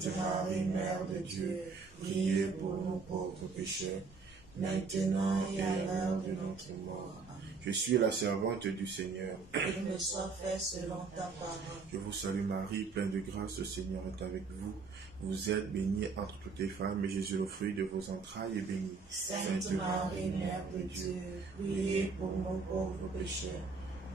Sainte Marie, Mère de Dieu, priez pour nous pauvres pécheurs, maintenant et à l'heure de notre mort. Amen. Je suis la servante du Seigneur. Qu'il me soit fait selon ta parole. Je vous salue Marie, pleine de grâce, le Seigneur est avec vous. Vous êtes bénie entre toutes les femmes, et Jésus, le fruit de vos entrailles, est béni. Sainte Marie, Mère de Dieu, priez pour nous pauvres pécheurs,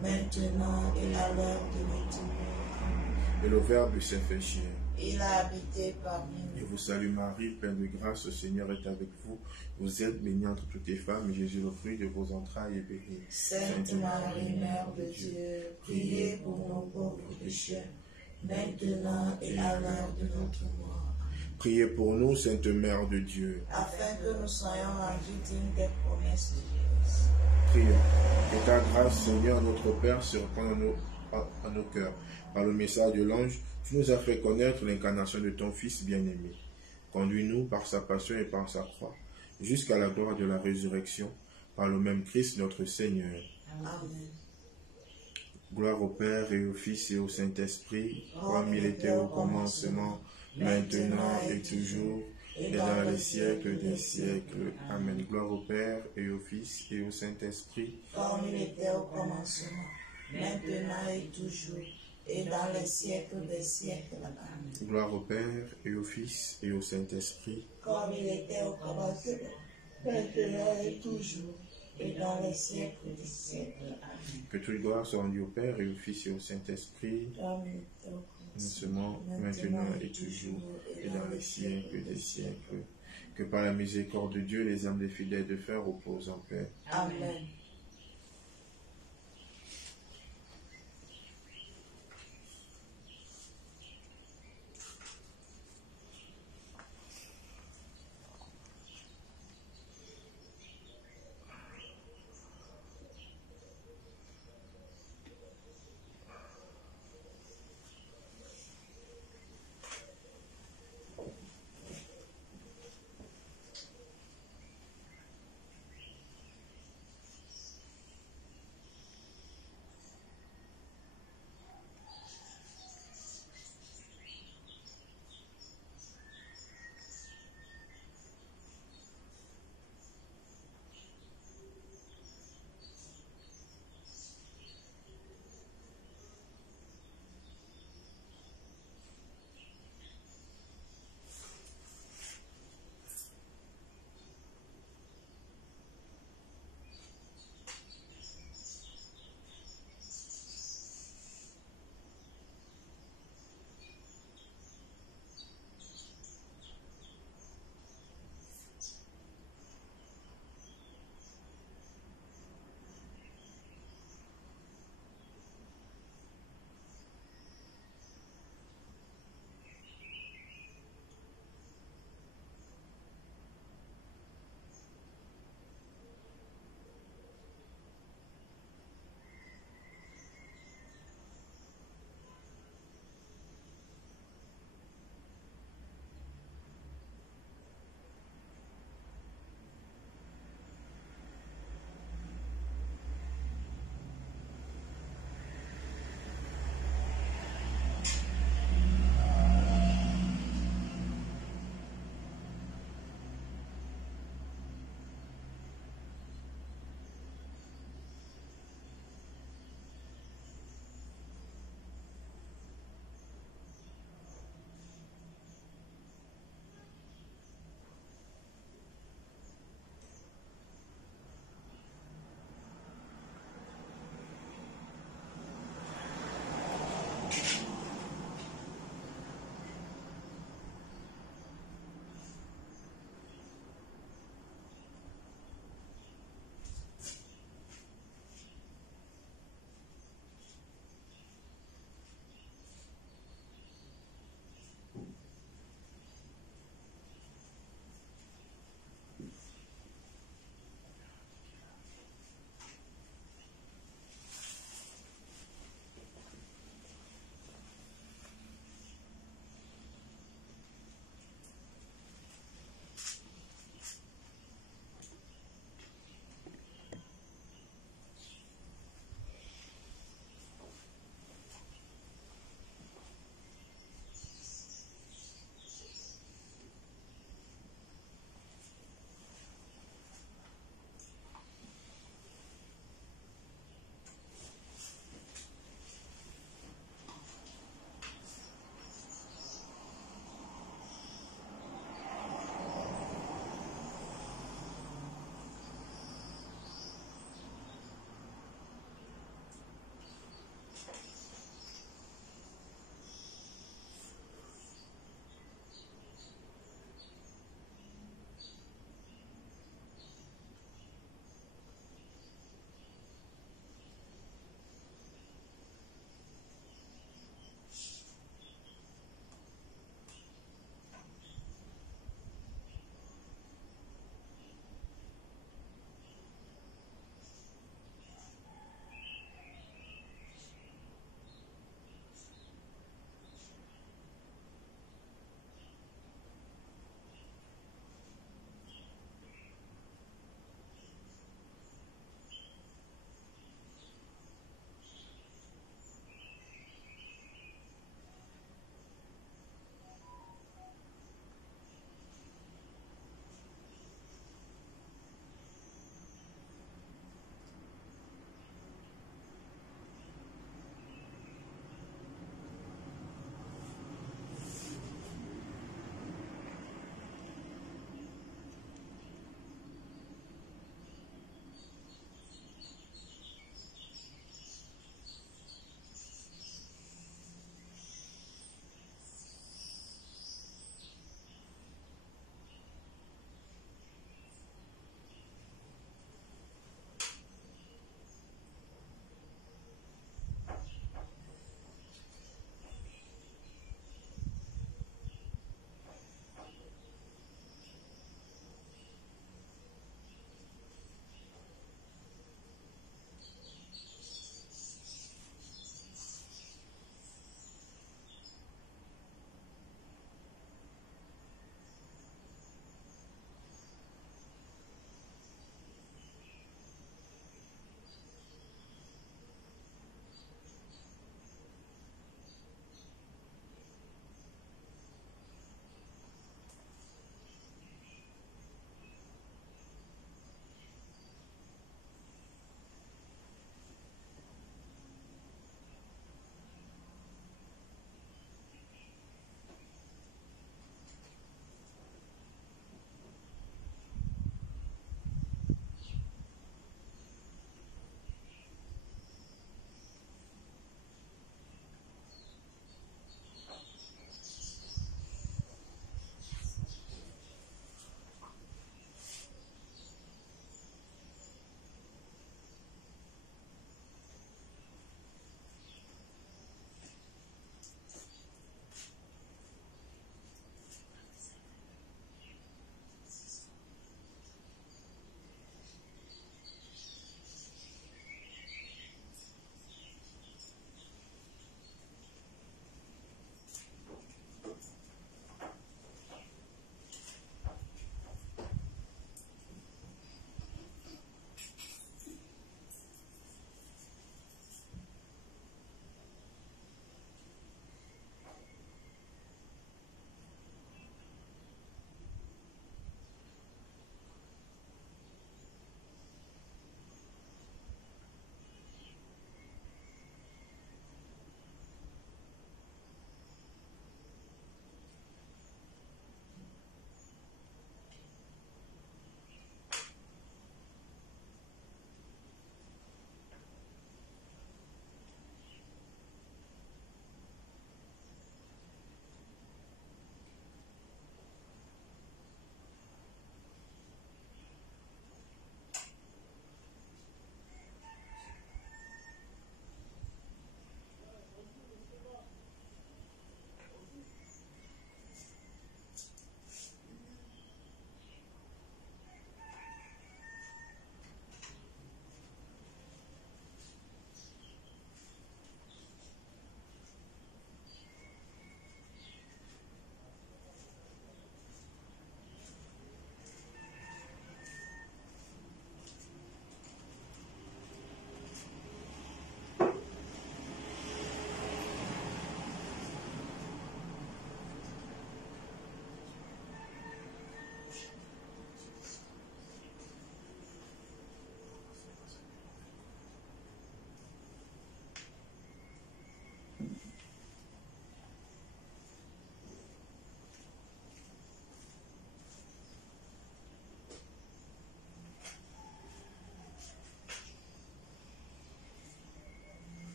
maintenant et à l'heure de notre mort. Amen. Et le Verbe s'est fait chair. Il a habité parmi nous. Je vous salue Marie, pleine de grâce, le Seigneur est avec vous. Vous êtes bénie entre toutes les femmes, et Jésus, le fruit de vos entrailles, est béni. Sainte Marie, Mère de Dieu, priez pour nous pauvres pécheurs, maintenant et à l'heure de notre mort. Priez pour nous, Sainte Mère de Dieu. Afin que nous soyons rendus dignes des promesses de Jésus. Prions. Que ta grâce, Seigneur, notre Père, se répande à nos cœurs. Par le message de l'ange, tu nous as fait connaître l'incarnation de ton Fils bien-aimé. Conduis-nous par sa passion et par sa croix, jusqu'à la gloire de la résurrection, par le même Christ notre Seigneur. Amen. Gloire au Père et au Fils et au Saint-Esprit, comme il était au commencement, maintenant et toujours, et dans les siècles des siècles. Amen. Gloire au Père et au Fils et au Saint-Esprit, Comme il était au commencement, maintenant et toujours, et dans les siècles des siècles. Amen. gloire au Père et au Fils et au Saint-Esprit, Comme il était au commencement, maintenant et toujours, et dans les siècles des siècles. Amen. que toute gloire soit rendue au Père et au Fils et au Saint-Esprit, Comme il était au commencement, maintenant et toujours, et dans les siècles des siècles. Que par la miséricorde de Dieu, les âmes des fidèles de fer reposent en paix. Amen.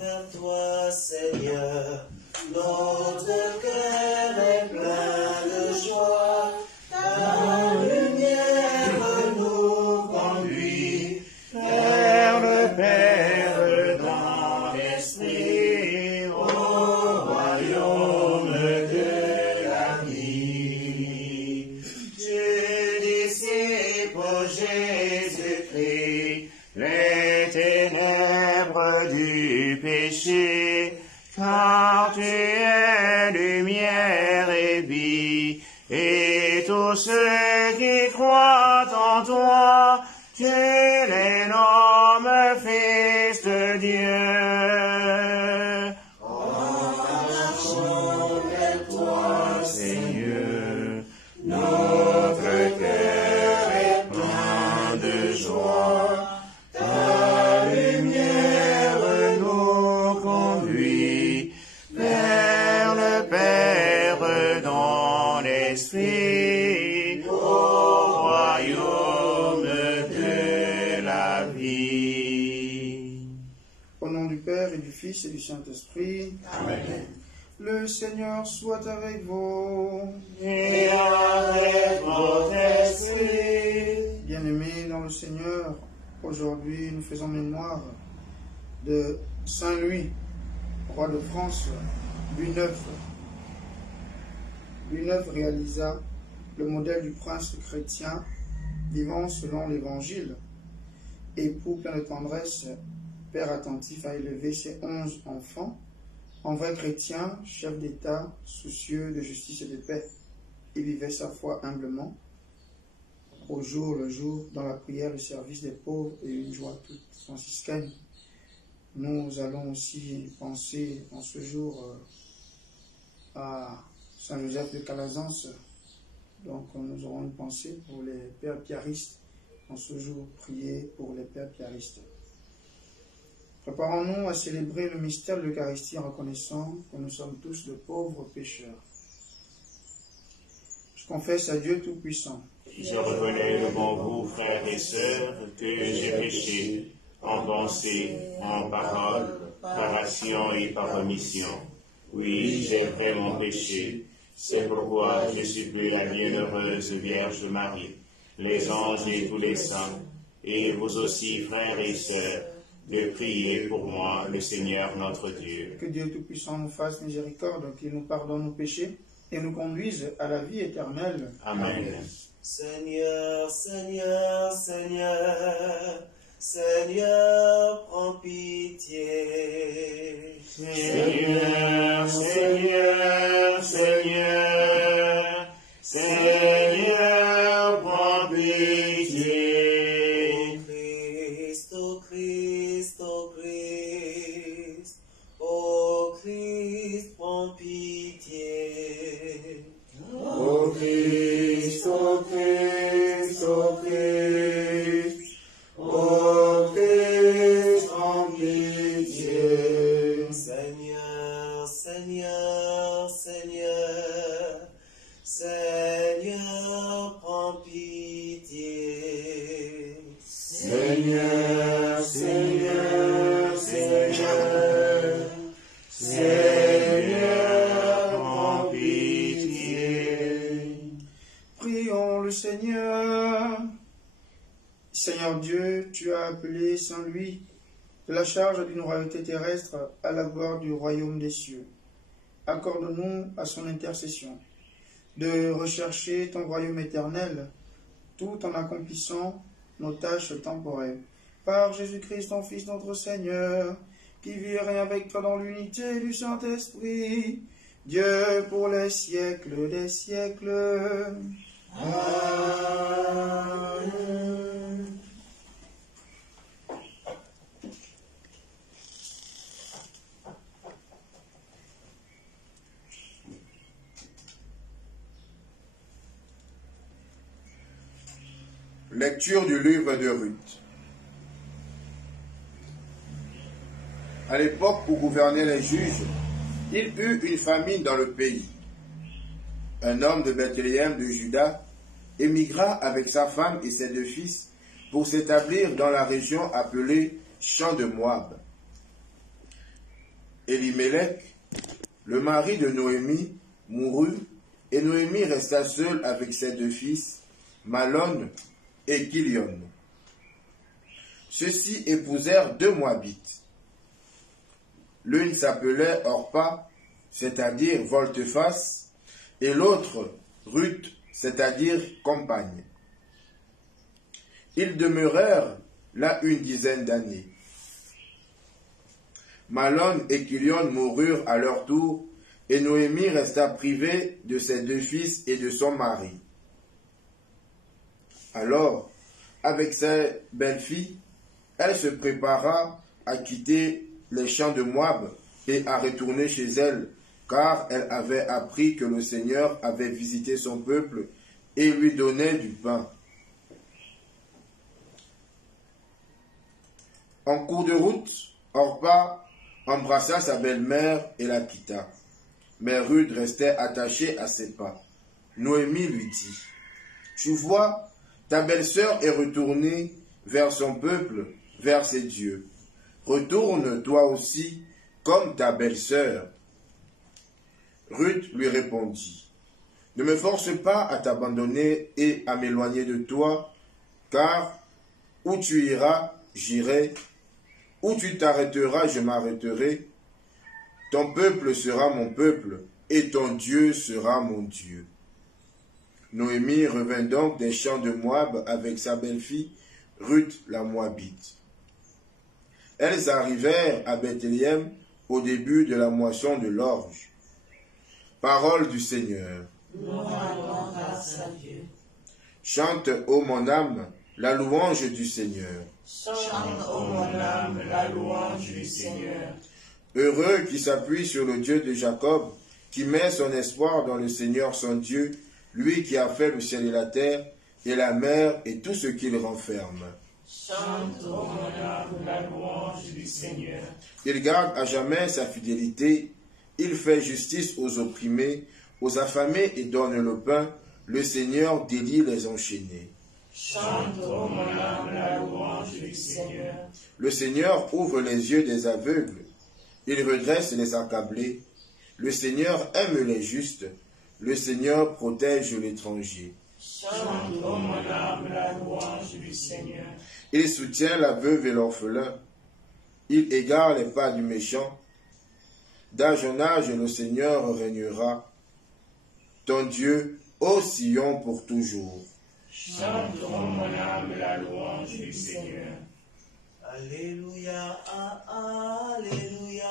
vers toi, Seigneur. Notre cœur est plein de joie. Ta lumière nous conduit vers le Père dans l'esprit, au royaume de la vie. Tu dissipes, Jésus-Christ, les ténèbres du péché, car tu es lumière et vie, et tous ceux qui croient en toi, tu les nommes fils de Dieu. Marchons vers toi, Seigneur, notre cœur est plein de joie. Ta lumière nous conduit vers le Père dans l'esprit, au royaume de la vie. Au nom du Père et du Fils et du Saint-Esprit. Amen. Le Seigneur soit avec vous. Et avec votre esprit. Bien-aimés dans le Seigneur, aujourd'hui nous faisons mémoire de Saint Louis, roi de France. Louis IX réalisa le modèle du prince chrétien vivant selon l'Évangile. Époux plein de tendresse, père attentif à élever ses 11 enfants, en vrai chrétien, chef d'État, soucieux de justice et de paix, il vivait sa foi humblement, au jour le jour, dans la prière, le service des pauvres et une joie toute franciscaine. Nous allons aussi penser en ce jour à Saint Joseph de Calazans. Donc nous aurons une pensée pour les pères piaristes. En ce jour, prier pour les pères piaristes. Préparons-nous à célébrer le mystère de l'Eucharistie en reconnaissant que nous sommes tous de pauvres pécheurs. Je confesse à Dieu Tout-Puissant. Je reconnais devant vous, frères et sœurs, que j'ai péché en pensée, en parole, par action et par omission. Oui, j'ai vraiment péché. C'est pourquoi je supplie la bienheureuse Vierge Marie, les anges et tous les saints, et vous aussi, frères et sœurs, de prier pour moi, le Seigneur notre Dieu. Que Dieu Tout-Puissant nous fasse miséricorde, qu'il nous pardonne nos péchés et nous conduise à la vie éternelle. Amen. Seigneur, Seigneur, Seigneur, Seigneur, prends pitié. Seigneur, Seigneur, Seigneur, Seigneur, prends pitié. Ô Christ, ô Christ, ô Christ, ô Christ, prends pitié. Ô Christ, ô Christ, ô Christ, ô Christ, prends pitié. Seigneur, Seigneur, Seigneur, Seigneur, prends pitié. Seigneur, Seigneur, Seigneur, Seigneur, prends pitié. Prions le Seigneur. Seigneur Dieu, tu as appelé Saint Louis de la charge d'une royauté terrestre à la gloire du royaume des cieux. Accorde-nous à son intercession de rechercher ton royaume éternel tout en accomplissant nos tâches temporelles. Par Jésus-Christ, ton Fils, notre Seigneur, qui vit et règne avec toi dans l'unité du Saint-Esprit, Dieu pour les siècles des siècles. Amen. Lecture du livre de Ruth. À l'époque où gouvernaient les juges, il eut une famine dans le pays. Un homme de Bethléem de Juda émigra avec sa femme et ses 2 fils pour s'établir dans la région appelée Champ de Moab. Elimelech, le mari de Noémie, mourut, et Noémie resta seule avec ses 2 fils, Malon et Kilion. Ceux-ci épousèrent 2 Moabites. L'une s'appelait Orpa, c'est-à-dire volte-face, et l'autre Ruth, c'est-à-dire compagne. Ils demeurèrent là 10 d'années. Malon et Kilion moururent à leur tour, et Noémie resta privée de ses 2 fils et de son mari. Alors, avec ses belles-filles, elle se prépara à quitter les champs de Moab et à retourner chez elle, car elle avait appris que le Seigneur avait visité son peuple et lui donnait du pain. En cours de route, Orpa embrassa sa belle-mère et la quitta. Mais Ruth restait attachée à ses pas. Noémie lui dit, « Tu vois, ta belle-sœur est retournée vers son peuple, vers ses dieux. Retourne toi aussi comme ta belle-sœur. » Ruth lui répondit, « Ne me force pas à t'abandonner et à m'éloigner de toi, car où tu iras, j'irai, où tu t'arrêteras, je m'arrêterai. Ton peuple sera mon peuple, et ton Dieu sera mon Dieu. » Noémie revint donc des champs de Moab avec sa belle-fille, Ruth la Moabite. Elles arrivèrent à Bethléem au début de la moisson de l'orge. Parole du Seigneur. Nous rendons grâce à Dieu. Chante, ô mon âme, la louange du Seigneur. Chante, ô mon âme, la louange du Seigneur. Heureux qui s'appuie sur le Dieu de Jacob, qui met son espoir dans le Seigneur son Dieu, lui qui a fait le ciel et la terre, et la mer et tout ce qu'il renferme. Chante, ô mon âme, la louange du Seigneur. Il garde à jamais sa fidélité, il fait justice aux opprimés, aux affamés et donne le pain, le Seigneur délie les enchaînés. Chante, ô mon âme, la louange du Seigneur. Le Seigneur ouvre les yeux des aveugles, il redresse les accablés. Le Seigneur aime les justes, le Seigneur protège l'étranger. Chante, ô mon âme, la louange du Seigneur. Il soutient la veuve et l'orphelin, il égare les pas du méchant. D'âge en âge, le Seigneur régnera, ton Dieu, ô Sion, pour toujours. Chante, ô mon âme, la louange du Seigneur. Alléluia, alléluia,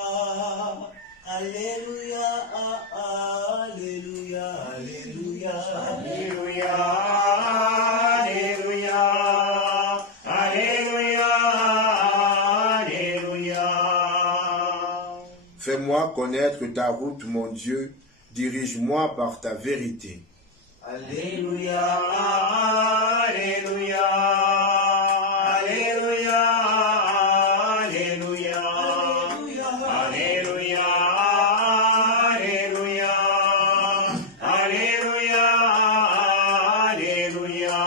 alléluia, alléluia, alléluia, Alléluia, alléluia, alléluia, alléluia. Fais-moi connaître ta route, mon Dieu, dirige-moi par ta vérité. alléluia, Alléluia, alléluia, alléluia, alléluia, alléluia, alléluia, alléluia.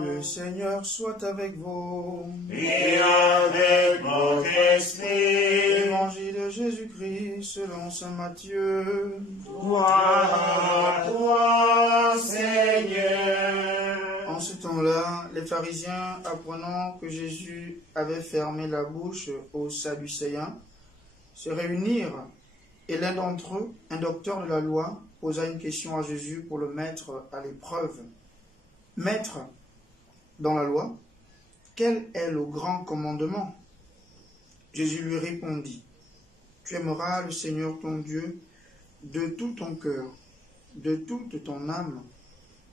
Le Seigneur soit avec vous. Et avec votre esprit, Évangile de Jésus-Christ selon saint Matthieu. gloire à toi, Seigneur. En ce temps-là, les pharisiens, apprenant que Jésus avait fermé la bouche aux Sadducéens, se réunirent, et l'un d'entre eux, un docteur de la loi, posa une question à Jésus pour le mettre à l'épreuve. « Maître, dans la loi, quel est le grand commandement ?» Jésus lui répondit, « Tu aimeras le Seigneur ton Dieu de tout ton cœur, de toute ton âme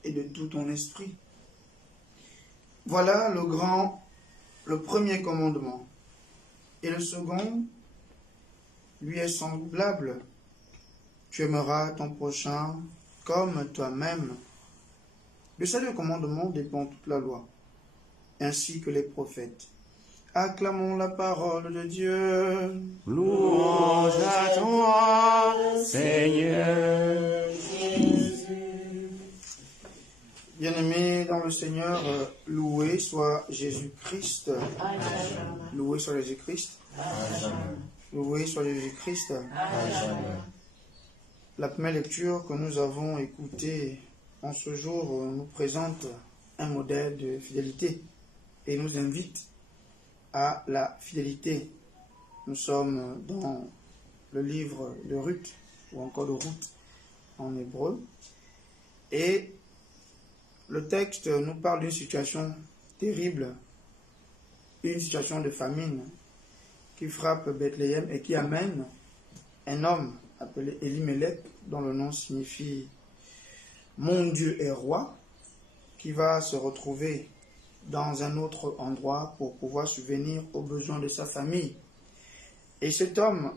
et de tout ton esprit. Voilà le premier commandement. Et le second lui est semblable. Tu aimeras ton prochain comme toi-même. De ces deux commandements dépend toute la loi, ainsi que les prophètes. Acclamons la parole de Dieu. Louange à toi, Seigneur. Bien-aimés dans le Seigneur, loué soit Jésus-Christ. Loué soit Jésus-Christ. Loué soit Jésus-Christ. Amen. La première lecture que nous avons écoutée en ce jour nous présente un modèle de fidélité et nous invite à la fidélité. Nous sommes dans le livre de Ruth, ou encore de Ruth en hébreu, et le texte nous parle d'une situation terrible, une situation de famine qui frappe Bethléem et qui amène un homme appelé Elimelech, dont le nom signifie « Mon Dieu est roi », qui va se retrouver dans un autre endroit pour pouvoir subvenir aux besoins de sa famille. Et cet homme,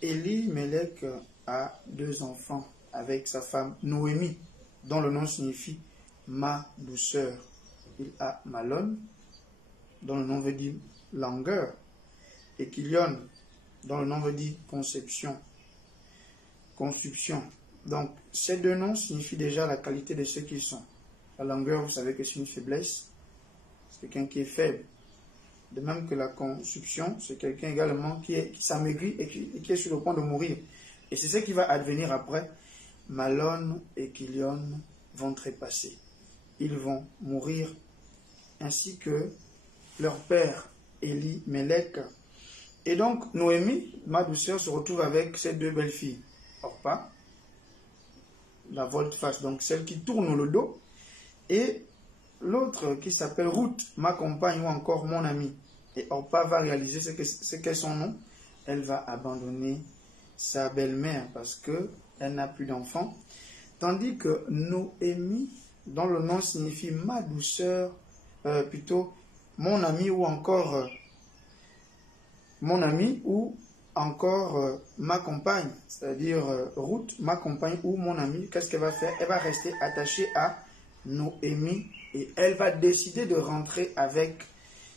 Elimelech, a 2 enfants avec sa femme Noémie, dont le nom signifie « ma douceur ». Il a Malon, dont le nom veut dire « langueur », et Kilion, dont le nom veut dire « conception ». Donc, ces 2 noms signifient déjà la qualité de ceux qui sont. La langueur, vous savez que c'est une faiblesse, c'est quelqu'un qui est faible. De même que la conception, c'est quelqu'un également qui s'amaigrit et qui est sur le point de mourir. Et c'est ce qui va advenir après. Malon et Kilion vont trépasser. Ils vont mourir, ainsi que leur père, Elimelech. Et donc, Noémie, ma douceur, se retrouve avec ses 2 belles filles. Orpa, la volte-face, donc celle qui tourne le dos, et l'autre qui s'appelle Ruth, ma compagne ou encore mon amie. Et Orpa va réaliser ce qu'est son nom. Elle va abandonner sa belle-mère parce qu'elle n'a plus d'enfant. Tandis que Noémie, dont le nom signifie ma douceur, plutôt mon ami ou encore mon ami ou encore ma compagne, c'est-à-dire Ruth, ma compagne ou mon ami, qu'est-ce qu'elle va faire? Elle va rester attachée à Noémie et elle va décider de rentrer avec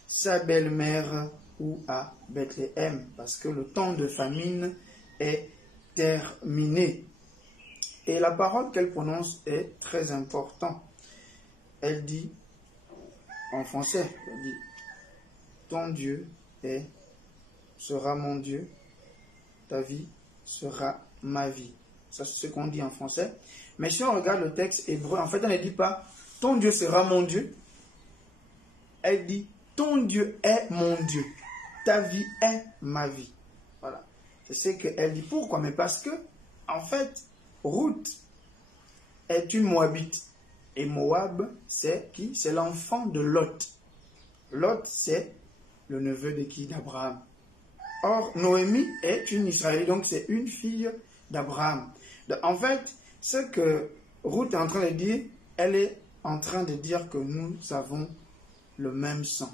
sa belle-mère ou à Bethléem parce que le temps de famine est terminé. Et la parole qu'elle prononce est très importante. Elle dit, en français, elle dit, ton Dieu sera mon Dieu, ta vie sera ma vie. Ça, c'est ce qu'on dit en français. Mais si on regarde le texte hébreu, en fait, elle ne dit pas ton Dieu sera mon Dieu. Elle dit ton Dieu est mon Dieu. Ta vie est ma vie. Voilà. C'est ce qu'elle dit. Pourquoi? Mais parce que, en fait, Ruth est une Moabite. Et Moab, c'est qui? C'est l'enfant de Lot. Lot, c'est le neveu de qui? D'Abraham. Or, Noémie est une Israélite, donc c'est une fille d'Abraham. En fait, ce que Ruth est en train de dire, elle est en train de dire que nous avons le même sang.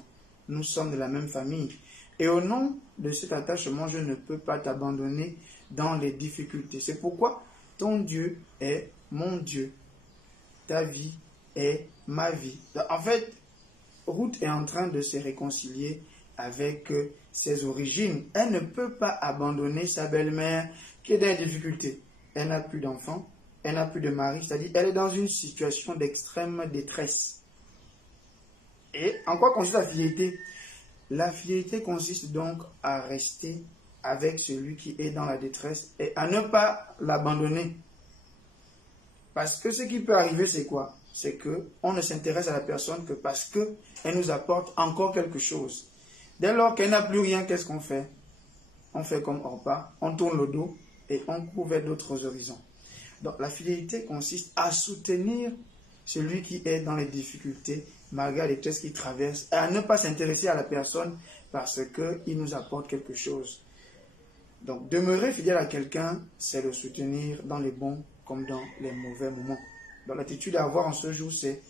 Nous sommes de la même famille. Et au nom de cet attachement, je ne peux pas t'abandonner dans les difficultés. C'est pourquoi ton Dieu est mon Dieu. Ta vie est ma vie. En fait, Ruth est en train de se réconcilier avec ses origines. Elle ne peut pas abandonner sa belle-mère qui est dans les difficultés. Elle n'a plus d'enfant, elle n'a plus de mari, c'est-à-dire elle est dans une situation d'extrême détresse. Et en quoi consiste la fidélité? La fidélité consiste donc à rester avec celui qui est dans la détresse et à ne pas l'abandonner. Parce que ce qui peut arriver, c'est quoi? C'est qu'on ne s'intéresse à la personne que parce qu'elle nous apporte encore quelque chose. Dès lors qu'elle n'a plus rien, qu'est-ce qu'on fait? On fait comme Orpa, on tourne le dos et on court vers d'autres horizons. Donc la fidélité consiste à soutenir celui qui est dans les difficultés, malgré les tests qu'il traverse, et à ne pas s'intéresser à la personne parce qu'il nous apporte quelque chose. Donc demeurer fidèle à quelqu'un, c'est le soutenir dans les bons comme dans les mauvais moments. Donc l'attitude à avoir en ce jour, c'est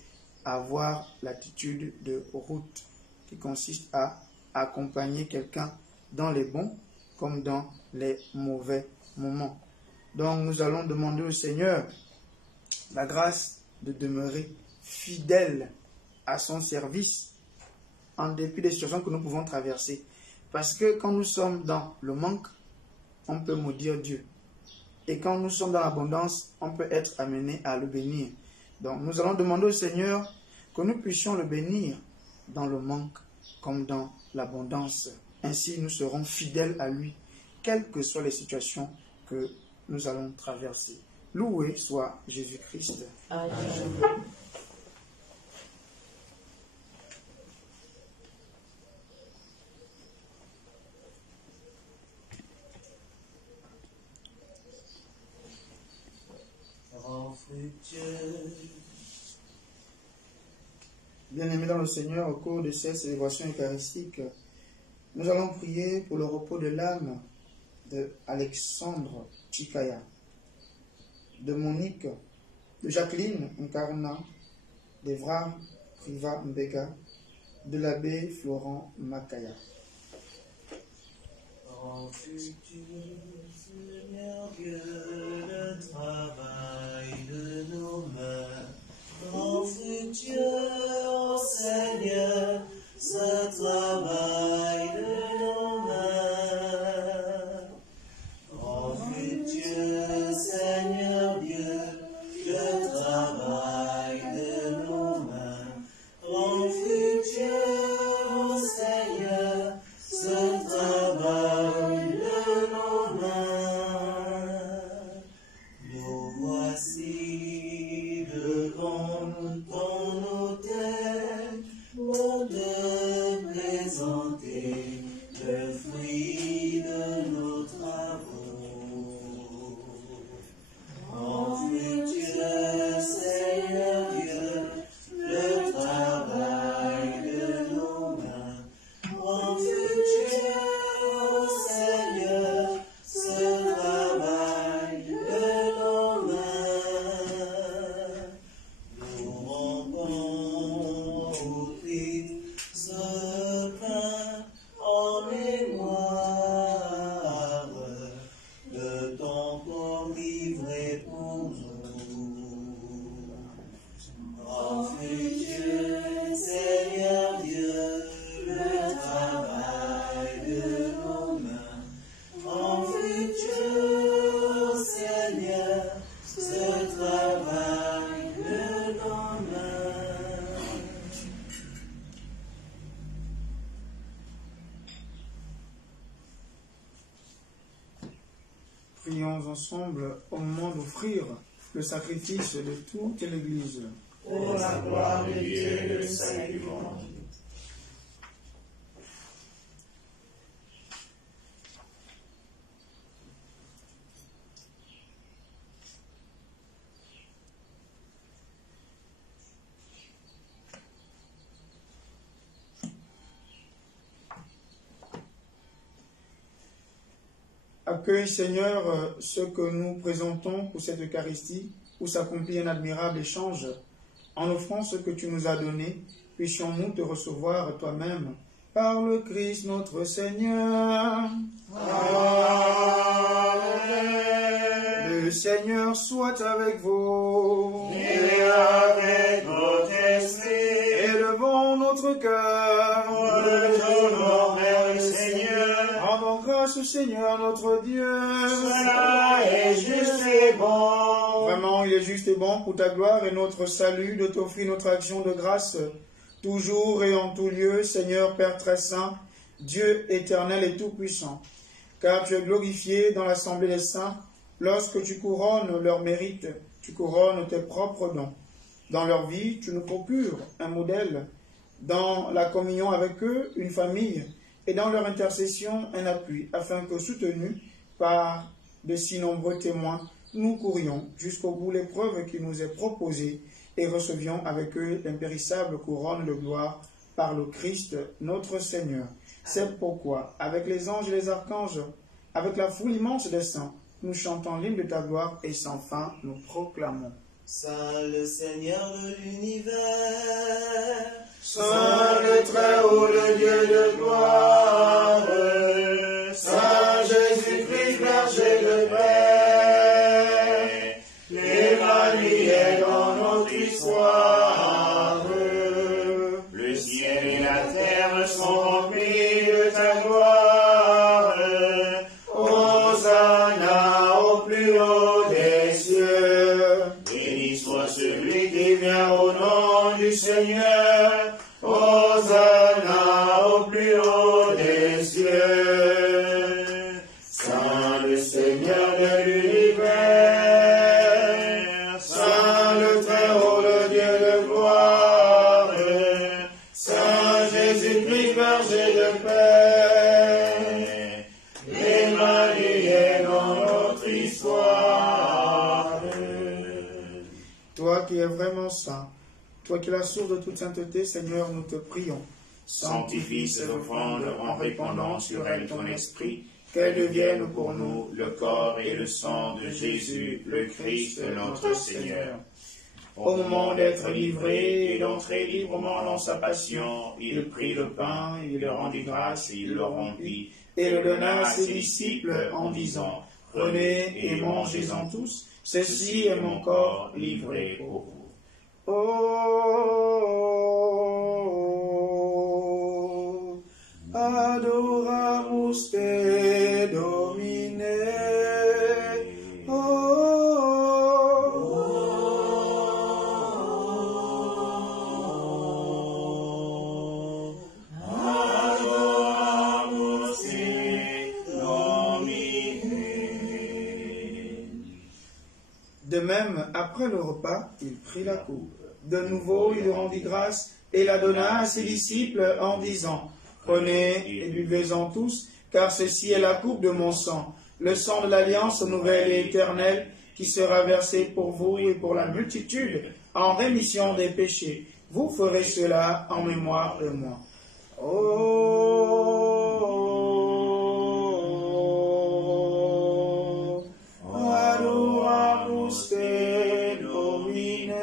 avoir l'attitude de Ruth, qui consiste à accompagner quelqu'un dans les bons comme dans les mauvais moments. Donc nous allons demander au Seigneur la grâce de demeurer fidèle à son service en dépit des situations que nous pouvons traverser. Parce que quand nous sommes dans le manque, on peut maudire Dieu. Et quand nous sommes dans l'abondance, on peut être amené à le bénir. Donc nous allons demander au Seigneur que nous puissions le bénir dans le manque comme dans l'abondance. Ainsi nous serons fidèles à lui, quelles que soient les situations que nous allons traverser. Loué soit Jésus-Christ. Amen. Bien-aimés dans le Seigneur, au cours de cette célébration eucharistique, nous allons prier pour le repos de l'âme de Alexandre Chikaya, de Monique, de Jacqueline Nkarna, d'Evra Priva Mbega, de l'abbé Florent Makaya. Rends futur, Seigneur Dieu, le travail de nos mains. Rends fructueux, Seigneur, ce travail de nos mains. Rends fructueux, Seigneur Dieu, le travail de nos mains. Rends fructueux, Seigneur, ce travail de nos mains. Nous voici devant ton autel pour te présenter le fruit de nos travaux. En fructueux, Seigneur Dieu, le travail de nos mains. En fructueux, Seigneur, ce travail de nos mains. Nous rendons au Christ ce pain en mémoire de ton corps livré pour nous. En fructueux, Seigneur Dieu, le travail de nos mains. En fructueux, Seigneur, ce travail de nos mains. Prions ensemble au moment d'offrir le sacrifice de toute l'Église. Pour la gloire de Dieu et le salut du monde. Accueille, Seigneur, ce que nous présentons pour cette Eucharistie, où s'accomplit un admirable échange. En offrant ce que tu nous as donné, puissions-nous te recevoir toi-même, par le Christ notre Seigneur. Amen. Le Seigneur soit avec vous. Et avec votre esprit, Élevons notre cœur. retournons vers le Seigneur. Rendons grâce au Seigneur notre Dieu. Cela est juste et bon. Vraiment, il est juste et bon pour ta gloire et notre salut de t'offrir notre action de grâce, toujours et en tout lieu, Seigneur Père très saint, Dieu éternel et tout-puissant. Car tu es glorifié dans l'assemblée des saints, lorsque tu couronnes leurs mérites, tu couronnes tes propres dons. Dans leur vie, tu nous procures un modèle, dans la communion avec eux, une famille, et dans leur intercession, un appui, afin que, soutenus par de si nombreux témoins, nous courions jusqu'au bout l'épreuve qui nous est proposée et recevions avec eux l'impérissable couronne de gloire par le Christ notre Seigneur. C'est pourquoi, avec les anges et les archanges, avec la foule immense des saints, nous chantons l'hymne de ta gloire et sans fin nous proclamons. Saint le Seigneur de l'univers, Saint le Très-Haut, le Dieu de gloire, Saint Jésus-Christ, berger de paix, l'Emmanuel dans notre histoire. Le ciel et la terre sont remplis de ta gloire. Hosanna au plus haut des cieux. Béni soit celui qui vient au nom du Seigneur. Hosanna au plus haut des cieux. Saint Seigneur de l'univers, Saint le Très-Haut, le Dieu de gloire, Saint Jésus-Christ, berger de paix, Emmanuel dans notre histoire. Toi qui es vraiment saint, toi qui es la source de toute sainteté, Seigneur, nous te prions. Sanctifie cette offrande en répandant sur elle ton esprit, qu'elle devienne pour nous le corps et le sang de Jésus, le Christ, notre Seigneur. Au moment d'être livré et d'entrer librement dans sa passion, il prit le pain, il le rendit grâce, il le rompit, et le donna à ses disciples en disant, « Prenez et mangez-en tous, ceci est mon corps livré pour vous. » Oh, adoramus te, Domine. Adoramus te, Domine. De même, après le repas, il prit la coupe. De nouveau, il rendit grâce et la donna à ses disciples en disant, « Prenez et buvez-en tous, car ceci est la coupe de mon sang, le sang de l'alliance nouvelle et éternelle, qui sera versé pour vous et pour la multitude en rémission des péchés. Vous ferez cela en mémoire de moi. » Oh, adoramus te, Domine.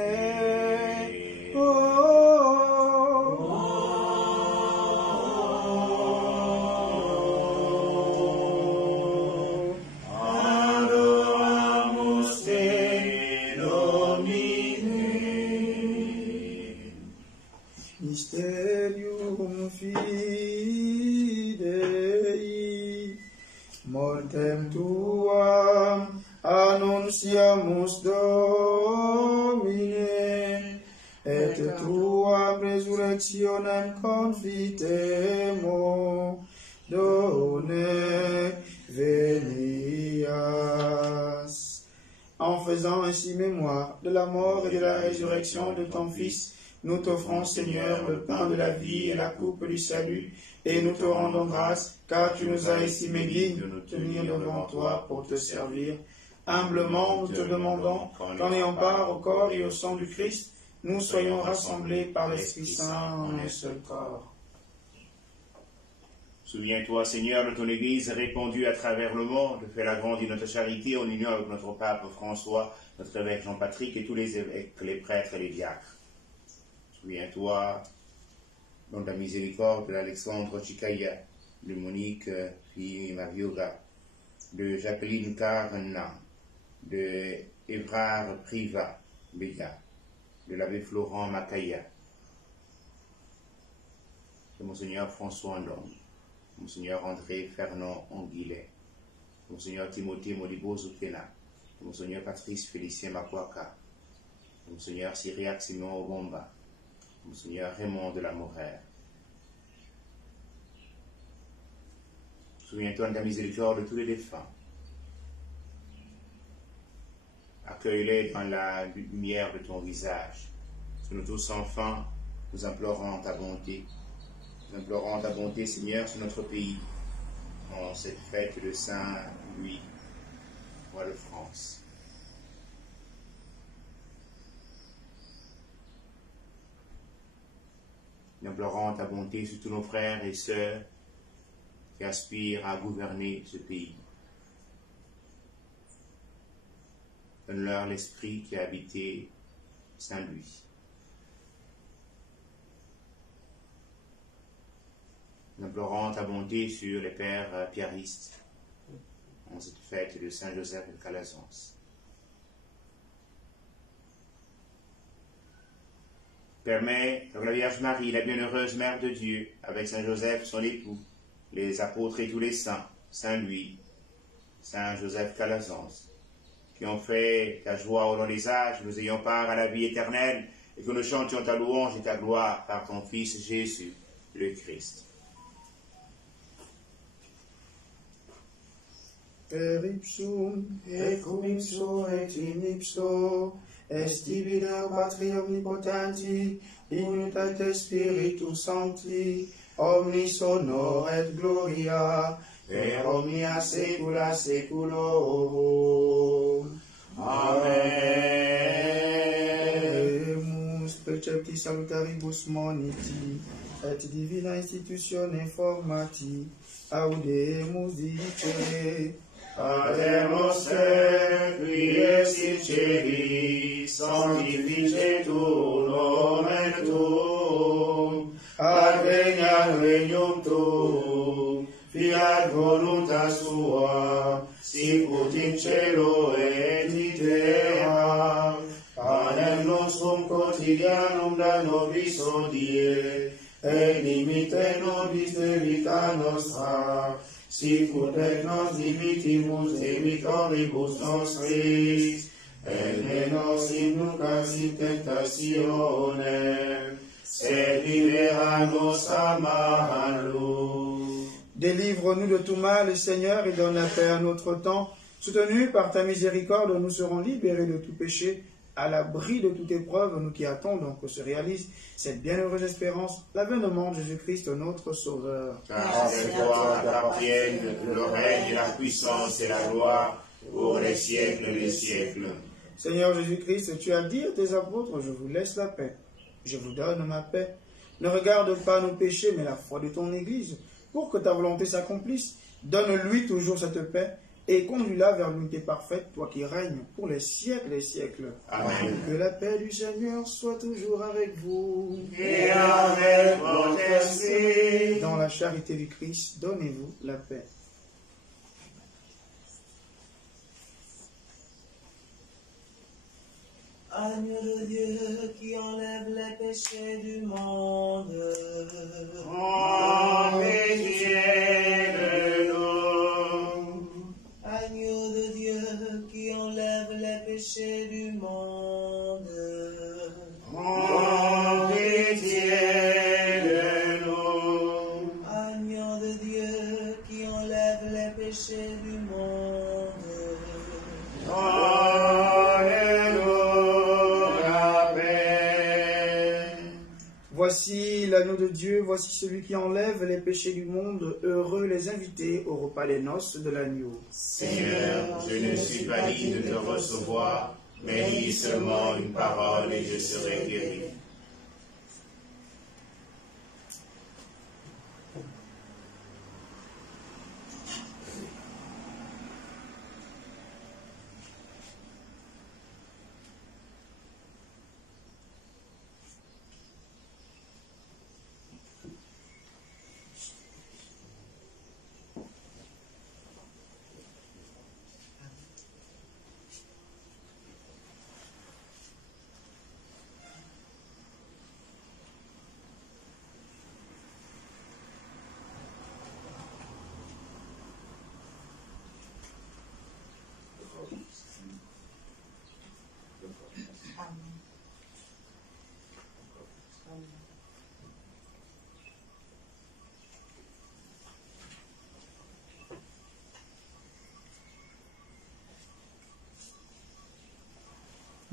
Adoramus te, Domine. Mysterium Fidei, mortem tuam annunciamus, Domine, et tuam resurrectionem confitemo, done venias. En faisant ainsi mémoire de la mort et de la résurrection de ton Fils, nous t'offrons, Seigneur, le pain de la vie et la coupe du salut, et nous te rendons grâce, car tu nous as estimés dignes de nous tenir devant toi pour te servir. Humblement, nous te demandons qu'en ayant part au corps et au sang du Christ, nous soyons rassemblés par l'Esprit Saint en un seul corps. Souviens-toi, Seigneur, de ton Église répandue à travers le monde. Fais la grande de notre charité en union avec notre pape François, notre évêque Jean-Patrick et tous les évêques, les prêtres et les diacres. Souviens-toi, dans la miséricorde, de Alexandre Chikaya, de Monique Mavioga, de Jacqueline Carna, de Évrard Priva Béga, de l'abbé Florent Macaya, de Monseigneur François Andong, Monseigneur André Fernand Anguillet, Monseigneur Timothée Modibo Zoukena, Monseigneur Patrice Félicien Makwaka, Monseigneur Cyriac Simon Obomba, Monseigneur Raymond de la Morère. Souviens-toi de la miséricorde de tous les défunts. Accueille-les dans la lumière de ton visage. Sur nous tous enfants, nous implorons ta bonté. Nous implorons ta bonté, Seigneur, sur notre pays, en cette fête de Saint-Louis, roi de France. Nous implorons ta bonté sur tous nos frères et sœurs qui aspirent à gouverner ce pays. Donne-leur l'esprit qui a habité Saint-Louis. Nous implorons ta bonté sur les pères piaristes en cette fête de Saint-Joseph de Calazans. Permets que la Vierge Marie, la bienheureuse Mère de Dieu, avec Saint Joseph, son époux, les apôtres et tous les saints, Saint Louis, Saint Joseph Calazans, qui ont fait ta joie au long des âges, nous ayons part à la vie éternelle, et que nous chantions ta louange et ta gloire par ton Fils Jésus, le Christ. Per ipsum, et cum ipso, et in ipso, est divina Patri omnipotenti, in unitate Spiritus Sancti, omnis honor et gloria, per omnia saecula saeculorum. Amen. Precepti salutaribus moniti, et divina institutione formati, audemus dicere. Pater noster, qui es in celis, sanctificetur nomen tuum, adveniat regnum tuum, fiat voluntas tua, sicut in cielo et in terra. Panem nostrum quotidianum da nobis hodie, et dimitte nobis debita nostra, sicut et nos dimitimus debitoribus nostris, et ne nos inducas in tentationem, sed libera-nos a malo. Délivre-nous de tout mal, Seigneur, et donne la paix à notre temps. Soutenus par ta miséricorde, nous serons libérés de tout péché, à l'abri de toute épreuve, nous qui attendons que se réalise cette bienheureuse espérance, l'avènement de Jésus-Christ, notre Sauveur. Car c'est toi t'appartiennent le règne, la puissance et la gloire pour les siècles des siècles. Seigneur Jésus-Christ, tu as dit à tes apôtres, je vous laisse la paix, je vous donne ma paix. Ne regarde pas nos péchés, mais la foi de ton Église, pour que ta volonté s'accomplisse. Donne-lui toujours cette paix, et conduis-la vers l'unité parfaite, toi qui règnes pour les siècles et siècles. Amen. Que la paix du Seigneur soit toujours avec vous. Et avec votre esprit. Dans la charité du Christ, donnez-vous la paix. Agneau de Dieu qui enlève les péchés du monde. En pitié de nous. Agneau de Dieu qui enlève les péchés du monde. En pitié de nous. Agneau de Dieu qui enlève les péchés du monde. Voici l'agneau de Dieu, voici celui qui enlève les péchés du monde. Heureux les invités au repas des noces de l'agneau. Seigneur, je ne suis pas digne de te recevoir, mais dis seulement une parole et je serai guéri.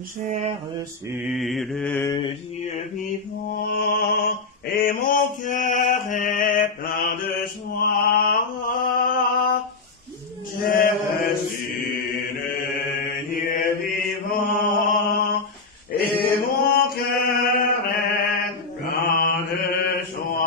J'ai reçu le Dieu vivant, et mon cœur est plein de joie. J'ai reçu le Dieu vivant, et mon cœur est plein de joie.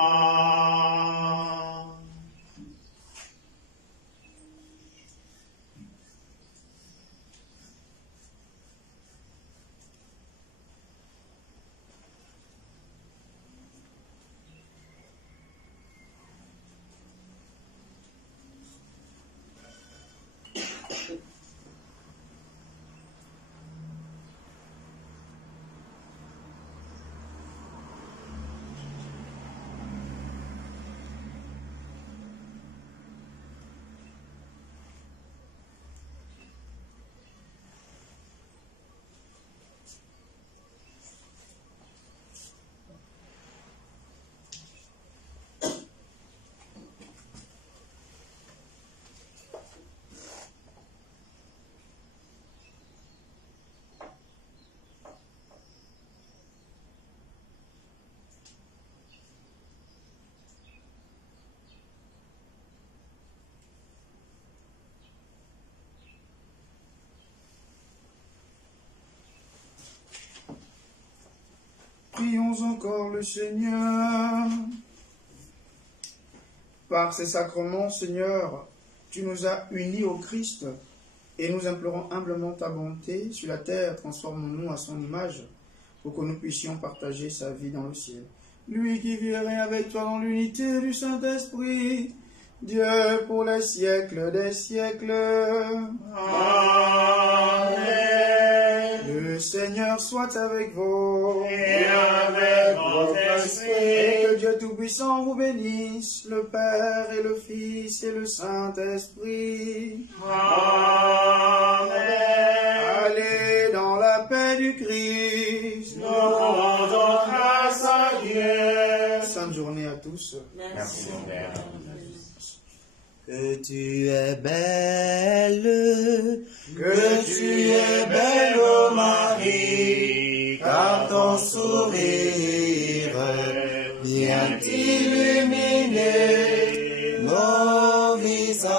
louons encore le Seigneur. Par ces sacrements, Seigneur, tu nous as unis au Christ et nous implorons humblement ta bonté sur la terre. Transforme-nous à son image pour que nous puissions partager sa vie dans le ciel. Lui qui vit et règne avec toi dans l'unité du Saint-Esprit, Dieu pour les siècles des siècles. Amen. Le Seigneur soit avec vous. Et avec votre esprit. Et que Dieu Tout-Puissant vous bénisse, le Père et le Fils et le Saint-Esprit. Amen. Allez dans la paix du Christ. Nous rendons grâce à Dieu. Sainte journée à tous. Merci, mon Père. Que tu es belle, Que tu es belle, ô Marie, car ton sourire vient illuminer nos visages.